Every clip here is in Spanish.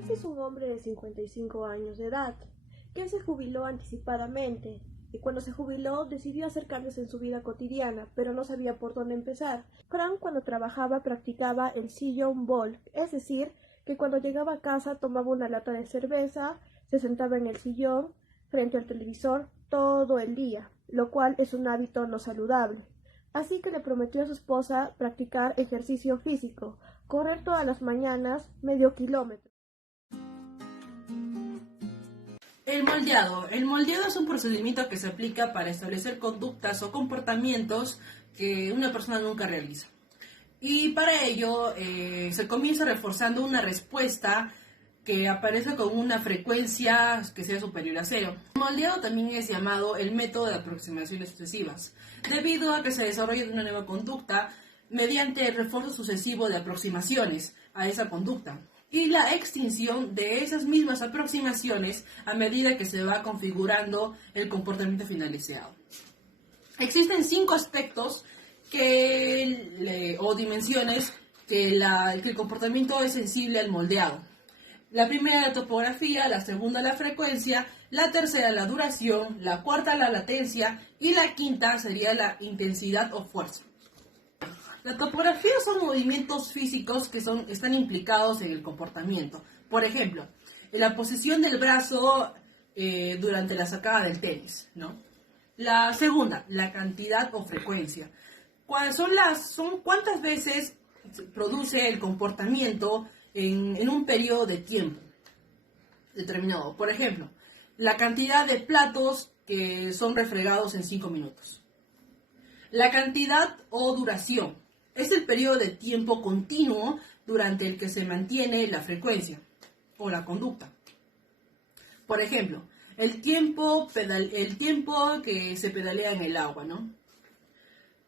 Frank es un hombre de 55 años de edad, que se jubiló anticipadamente, y cuando se jubiló decidió hacer cambios en su vida cotidiana, pero no sabía por dónde empezar. Frank cuando trabajaba practicaba el sillón bowl, es decir, que cuando llegaba a casa tomaba una lata de cerveza, se sentaba en el sillón, frente al televisor, todo el día, lo cual es un hábito no saludable. Así que le prometió a su esposa practicar ejercicio físico, correr todas las mañanas medio kilómetro. El moldeado. El moldeado es un procedimiento que se aplica para establecer conductas o comportamientos que una persona nunca realiza. Y para ello se comienza reforzando una respuesta que aparece con una frecuencia que sea superior a cero. El moldeado también es llamado el método de aproximaciones sucesivas, debido a que se desarrolla una nueva conducta mediante el refuerzo sucesivo de aproximaciones a esa conducta y la extinción de esas mismas aproximaciones a medida que se va configurando el comportamiento final deseado. Existen 5 aspectos o dimensiones que el comportamiento es sensible al moldeado. La primera, la topografía; la segunda, la frecuencia; la tercera, la duración; la cuarta, la latencia; y la quinta sería la intensidad o fuerza. La topografía son movimientos físicos que están implicados en el comportamiento. Por ejemplo, la posición del brazo durante la sacada del tenis, ¿no? La segunda, la cantidad o frecuencia. Son cuántas veces se produce el comportamiento en un periodo de tiempo determinado. Por ejemplo, la cantidad de platos que son refregados en 5 minutos. La cantidad o duración es el periodo de tiempo continuo durante el que se mantiene la frecuencia o la conducta. Por ejemplo, el tiempo que se pedalea en el agua, ¿no?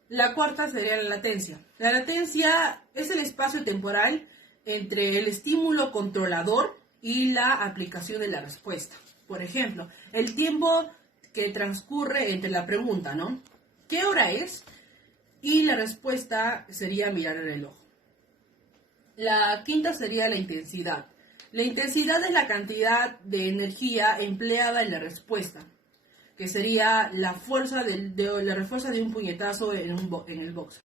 La cuarta sería la latencia. La latencia es el espacio temporal entre el estímulo controlador y la aplicación de la respuesta. Por ejemplo, el tiempo que transcurre entre la pregunta, ¿no? ¿Qué hora es? Y la respuesta sería mirar el reloj. La quinta sería la intensidad. La intensidad es la cantidad de energía empleada en la respuesta, que sería la fuerza la refuerza de un puñetazo en el box.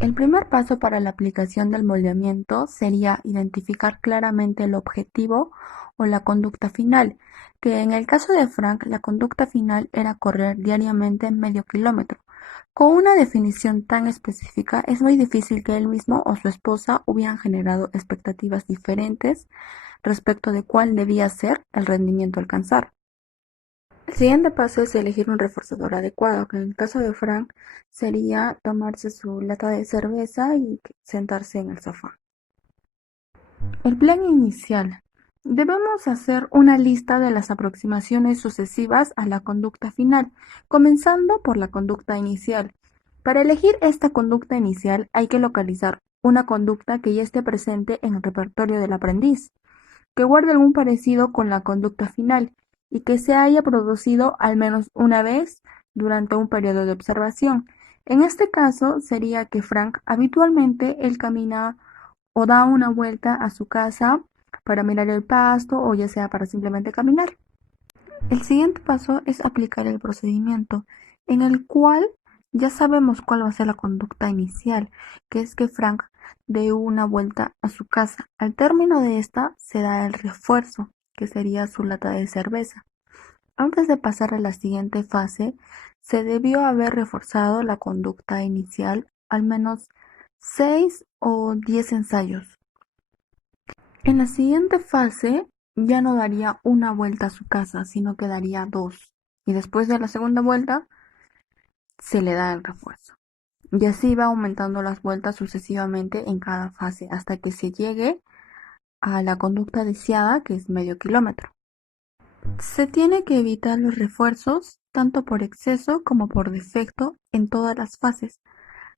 El primer paso para la aplicación del moldeamiento sería identificar claramente el objetivo o la conducta final, que en el caso de Frank la conducta final era correr diariamente medio kilómetro. Con una definición tan específica es muy difícil que él mismo o su esposa hubieran generado expectativas diferentes respecto de cuál debía ser el rendimiento a alcanzar. El siguiente paso es elegir un reforzador adecuado, que en el caso de Frank sería tomarse su lata de cerveza y sentarse en el sofá. El plan inicial. Debemos hacer una lista de las aproximaciones sucesivas a la conducta final, comenzando por la conducta inicial. Para elegir esta conducta inicial hay que localizar una conducta que ya esté presente en el repertorio del aprendiz, que guarde algún parecido con la conducta final y que se haya producido al menos una vez durante un periodo de observación. En este caso sería que Frank habitualmente él camina o da una vuelta a su casa para mirar el pasto o ya sea para simplemente caminar. El siguiente paso es aplicar el procedimiento, en el cual ya sabemos cuál va a ser la conducta inicial, que es que Frank dé una vuelta a su casa. Al término de esta se da el refuerzo, que sería su lata de cerveza. Antes de pasar a la siguiente fase, se debió haber reforzado la conducta inicial al menos 6 o 10 ensayos. En la siguiente fase ya no daría una vuelta a su casa, sino que daría 2. Y después de la segunda vuelta se le da el refuerzo. Y así va aumentando las vueltas sucesivamente en cada fase hasta que se llegue a la conducta deseada, que es medio kilómetro. Se tiene que evitar los refuerzos tanto por exceso como por defecto en todas las fases,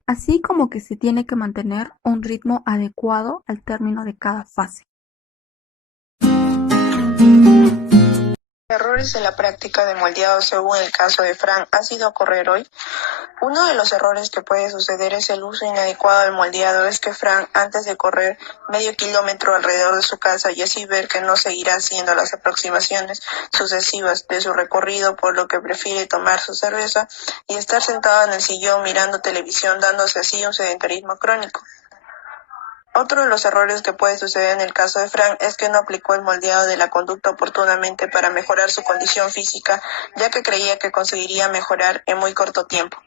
así como que se tiene que mantener un ritmo adecuado al término de cada fase. Errores de la práctica de moldeado según el caso de Frank ha sido correr hoy. Uno de los errores que puede suceder es el uso inadecuado del moldeado. Es que Frank, antes de correr medio kilómetro alrededor de su casa y así ver que no seguirá haciendo las aproximaciones sucesivas de su recorrido, por lo que prefiere tomar su cerveza y estar sentado en el sillón mirando televisión, dándose así un sedentarismo crónico. Otro de los errores que puede suceder en el caso de Frank es que no aplicó el moldeado de la conducta oportunamente para mejorar su condición física, ya que creía que conseguiría mejorar en muy corto tiempo.